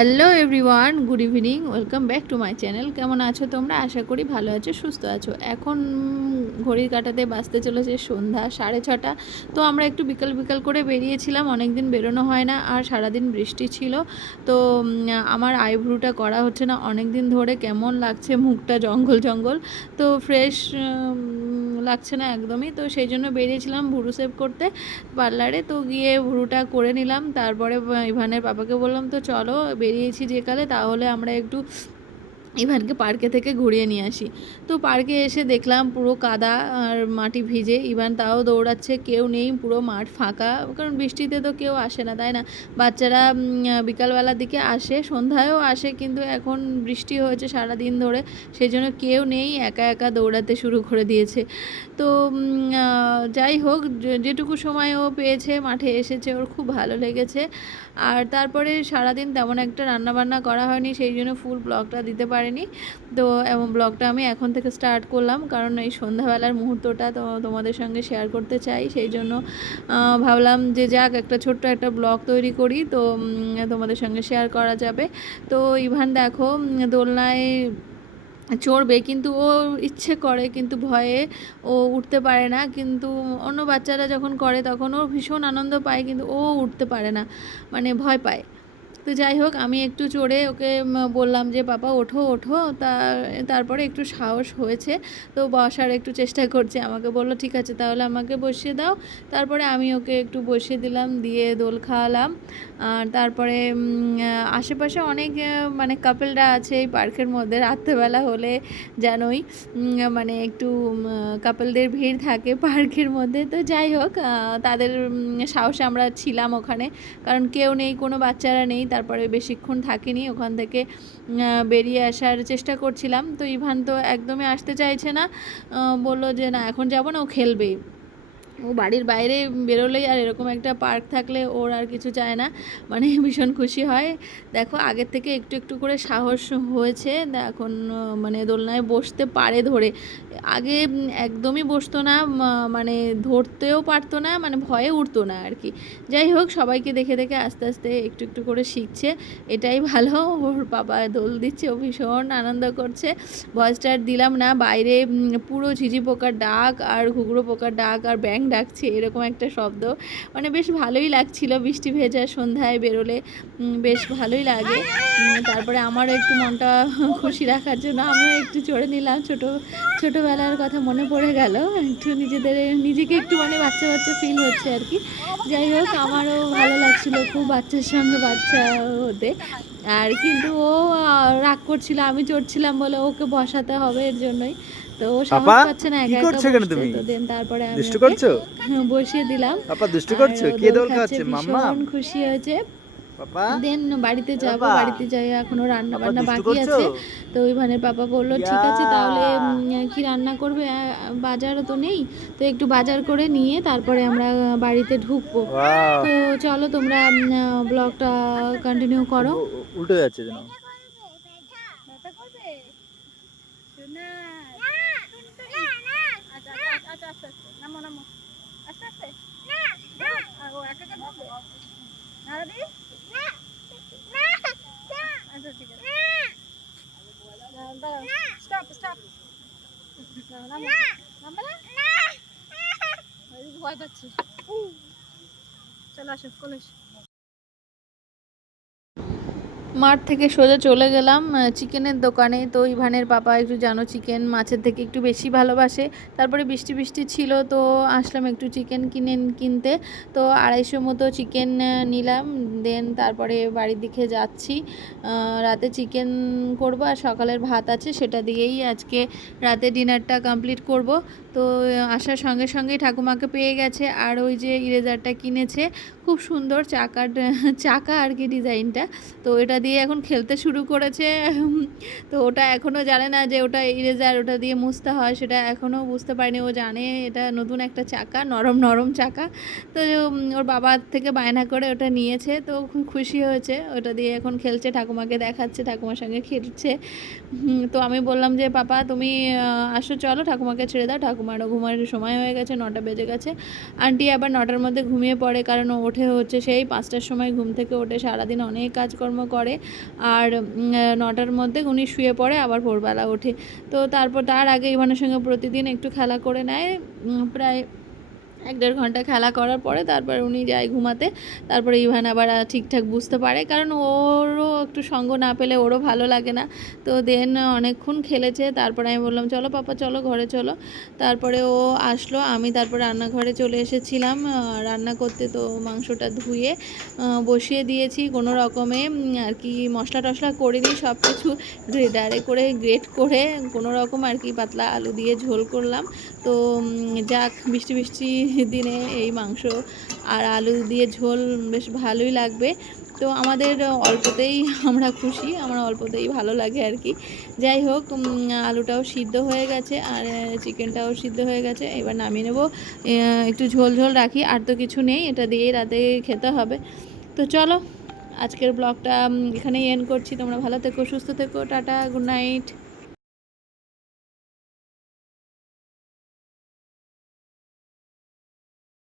Hello everyone, good evening, welcome back to my channel. কেমন আছো তোমরা? আশা করি ভালো আছো, সুস্থ আছো। এখন ঘড়ির কাঁটাতে বাজতে চলেছে সন্ধ্যা 6:30। তো আমরা একটু বিকাল বিকাল করে বেরিয়েছিলাম, অনেক দিন বেরোনো হয় না, আর সারাদিন বৃষ্টি ছিল। তো আমার আইব্রুটা করা হচ্ছে না অনেক দিন ধরে, কেমন লাগছে মুখটা জঙ্গল জঙ্গল, তো ফ্রেশ লাগছে না একদমই। তো সেই জন্য বেরিয়েছিলাম ভুরু সেভ করতে পার্লারে। তো গিয়ে ভুরুটা করে নিলাম, তারপরে ইভানের পাপাকে বললাম তো চলো, বেরিয়েছি যেকালে, তাহলে আমরা একটু ইভানকে পার্কে থেকে ঘুরিয়ে নিয়ে আসি। তো পার্কে এসে দেখলাম পুরো কাদা আর মাটি ভিজে, ইভান তাও দৌড়াচ্ছে, কেউ নেই, পুরো মাঠ ফাঁকা, কারণ বৃষ্টিতে তো কেউ আসে না, তাই না? বাচ্চারা বিকালবেলার দিকে আসে, সন্ধ্যায়ও আসে, কিন্তু এখন বৃষ্টি হয়েছে সারাদিন ধরে, সেই জন্য কেউ নেই, একা একা দৌড়াতে শুরু করে দিয়েছে। তো যাই হোক, যেটুকু সময় ও পেয়েছে মাঠে এসেছে, ওর খুব ভালো লেগেছে। আর তারপরে সারাদিন তেমন একটা রান্নাবান্না করা হয়নি, সেই জন্য ফুল ব্লগটা দিতে পারিনি। তো এবং ব্লগটা আমি এখন থেকে স্টার্ট করলাম, কারণ এই সন্ধ্যাবেলার মুহূর্তটা তো তোমাদের সঙ্গে শেয়ার করতে চাই, সেই জন্য ভাবলাম যে যাক, একটা ছোট্ট একটা ব্লগ তৈরি করি, তো তোমাদের সঙ্গে শেয়ার করা যাবে। তো ইভান দেখো দোলনায় চড়বে, কিন্তু ও ইচ্ছে করে, কিন্তু ভয়ে ও উঠতে পারে না। কিন্তু অন্য বাচ্চারা যখন করে তখন ও ভীষণ আনন্দ পায়, কিন্তু ও উঠতে পারে না, মানে ভয় পায়। তো যাই হোক, আমি একটু চড়ে ওকে বললাম যে পাপা ওঠো ওঠো, তারপরে একটু সাহস হয়েছে, তো বসার একটু চেষ্টা করছে। আমাকে বললো ঠিক আছে তাহলে আমাকে বসিয়ে দাও। তারপরে আমি ওকে একটু বসিয়ে দিলাম, দিয়ে দোল খাওয়ালাম। আর তারপরে আশেপাশে অনেক মানে কাপেলরা আছে এই পার্কের মধ্যে, রাত্রেবেলা হলে জানোই মানে একটু কাপেলদের ভিড় থাকে পার্কের মধ্যে। তো যাই হোক, তাদের সাহসে আমরা ছিলাম ওখানে, কারণ কেউ নেই, কোনো বাচ্চারা নেই। তারপরে বেশিক্ষণ থাকিনি, ওখান থেকে বেরিয়ে আসার চেষ্টা করছিলাম। তো ইভান তো একদমই আসতে চাইছে না, বললো যে না এখন যাব না, ও খেলবে। ও বাড়ির বাইরে বেরোলেই আর এরকম একটা পার্ক থাকলে ওর আর কিছু চায় না, মানে ভীষণ খুশি হয়। দেখো আগের থেকে একটু একটু করে সাহস হয়েছে, এখন মানে দোলনায় বসতে পারে ধরে। আগে একদমই বসতো না, মানে ধরতেও পারতো না, মানে ভয়ে উঠতো না আর কি। যাই হোক, সবাইকে দেখে দেখে আস্তে আস্তে একটু একটু করে শিখছে, এটাই ভালো। ওর বাবা দোল দিচ্ছে, ও ভীষণ আনন্দ করছে। ভয়েসটা আর দিলাম না, বাইরে পুরো ঝিঝি পোকার ডাক আর ঘুঘরো পোকার ডাক আর ব্যাঙ ডাকছে, এরকম একটা শব্দ, মানে বেশ ভালোই লাগছিল। বৃষ্টি ভেজা সন্ধ্যায় বেরোলে বেশ ভালোই লাগে। তারপরে আমারও একটু মনটা খুশি রাখার জন্য আমিও একটু চড়ে নিলাম, ছোটোবেলার কথা মনে পড়ে গেল, একটু নিজেকে একটু মানে বাচ্চা বাচ্চা ফিল হচ্ছে আর কি। যাই হোক, আমারও ভালো লাগছিল খুব বাচ্চার সঙ্গে বাচ্চা হতে। আর কিন্তু ও রাগ করছিল, আমি চড়ছিলাম বলে ওকে বসাতে হবে, এর জন্যই। তো ও সাহস পাপা পাচ্ছে না কি একা একা করছো এখানে বসতে, তুমি? তো দেন তারপরে আমি দুষ্টু ওকে করছো? বসিয়ে দিলাম। পাপা দুষ্টু আর করছো? ও কে দোল দোল খাচ্ছে, খাওয়াচ্ছে? মাম্মা? ভীষণ খুশি হয়েছে। পাপা? দেন বাড়িতে এ যাব, পাপা? বাড়িতে যাই, এখনও রান্না পাপা বান্না দুষ্টু বাকি করছো? আছে। তো ইভানের পাপা বললো ইয়া ঠিক আছে তাহলে কি রান্না করবে, বাজারও তো নেই, তো একটু বাজার করে নিয়ে তারপরে আমরা বাড়িতে ঢুকবো। ওয়াও! তো চলো তোমরা ব্লগটা কন্টিনিউ করো। উল্টো যাচ্ছে যেন। ভয় পাচ্ছি, চলো আসো কোলে। মাঠ থেকে সোজা চলে গেলাম চিকেনের দোকানে। তো ইভানের পাপা একটু জানো চিকেন মাছের থেকে একটু বেশি ভালোবাসে। তারপরে বৃষ্টি বৃষ্টি ছিল, তো আসলাম একটু চিকেন কিনতে। তো 250 মতো চিকেন নিলাম, দেন তারপরে বাড়ির দিকে যাচ্ছি। রাতে চিকেন করব, আর সকালের ভাত আছে, সেটা দিয়েই আজকে রাতে ডিনারটা কমপ্লিট করব। তো আসার সঙ্গে সঙ্গেই ঠাকুমাকে পেয়ে গেছে, আর ওই যে ইরেজারটা কিনেছে, খুব সুন্দর চাকা আর কি ডিজাইনটা, তো এটা দিয়ে এখন খেলতে শুরু করেছে। তো ওটা এখনও জানে না যে ওটা ইরেজার, ওটা দিয়ে মুছতে হয়, সেটা এখনও বুঝতে পারেনি। ও জানে এটা নতুন একটা চাকা, নরম নরম চাকা। তো ওর বাবার থেকে বায়না করে ওটা নিয়েছে, তো খুব খুশি হয়েছে, ওটা দিয়ে এখন খেলছে, ঠাকুমাকে দেখাচ্ছে, ঠাকুমার সঙ্গে খেলছে। তো আমি বললাম যে পাপা তুমি আসো, চলো ঠাকুমাকে ছেড়ে দাও, ঠাকুমারও ঘুমানোর সময় হয়ে গেছে, 9টা বেজে গেছে। আন্টি আবার 9টার মধ্যে ঘুমিয়ে পড়ে, কারণ ও ওঠে হচ্ছে সেই 5টার সময় ঘুম থেকে ওঠে, সারাদিন অনেক কাজকর্ম করে। করে, আর 9টার মধ্যে উনি শুয়ে পড়ে, আবার ভোরবেলা ওঠে। তো তারপর তার আগে ইভানের সঙ্গে প্রতিদিন একটু খেলা করে নেয়, প্রায় 1-1.5 ঘন্টা খেলা করার পরে তারপর উনি যায় ঘুমাতে। তারপরে ইভান আবার ঠিকঠাক বুঝতে পারে, কারণ ওরও একটু সঙ্গ না পেলে ওরও ভালো লাগে না। তো দেন অনেকক্ষণ খেলেছে, তারপরে আমি বললাম চলো পাপা চলো ঘরে চলো। তারপরে ও আসলো, আমি তারপর রান্নাঘরে চলে এসেছিলাম রান্না করতে। তো মাংসটা ধুয়ে বসিয়ে দিয়েছি কোনো রকমে, আর কি মশলা টশলা করিনি, সব কিছু গ্রেডারে করে গ্রেট করে কোনো রকম আর কি পাতলা আলু দিয়ে ঝোল করলাম। তো যাক, বৃষ্টি বৃষ্টি দিনে এই মাংস আর আলু দিয়ে ঝোল বেশ ভালোই লাগবে। তো আমাদের অল্পতেই আমরা খুশি, আমার অল্পতেই ভালো লাগে আর কি। যাই হোক, আলুটাও সিদ্ধ হয়ে গেছে আর চিকেনটাও সিদ্ধ হয়ে গেছে, এবার নামিয়ে নেব। একটু ঝোল ঝোল রাখি, আর তো কিছু নেই, এটা দিয়েই রাতে খেতে হবে। তো চলো, আজকের ব্লগটা এখানেই এন্ড করছি। তোমরা ভালো থেকো, সুস্থ থেকো, টাটা, গুড নাইট।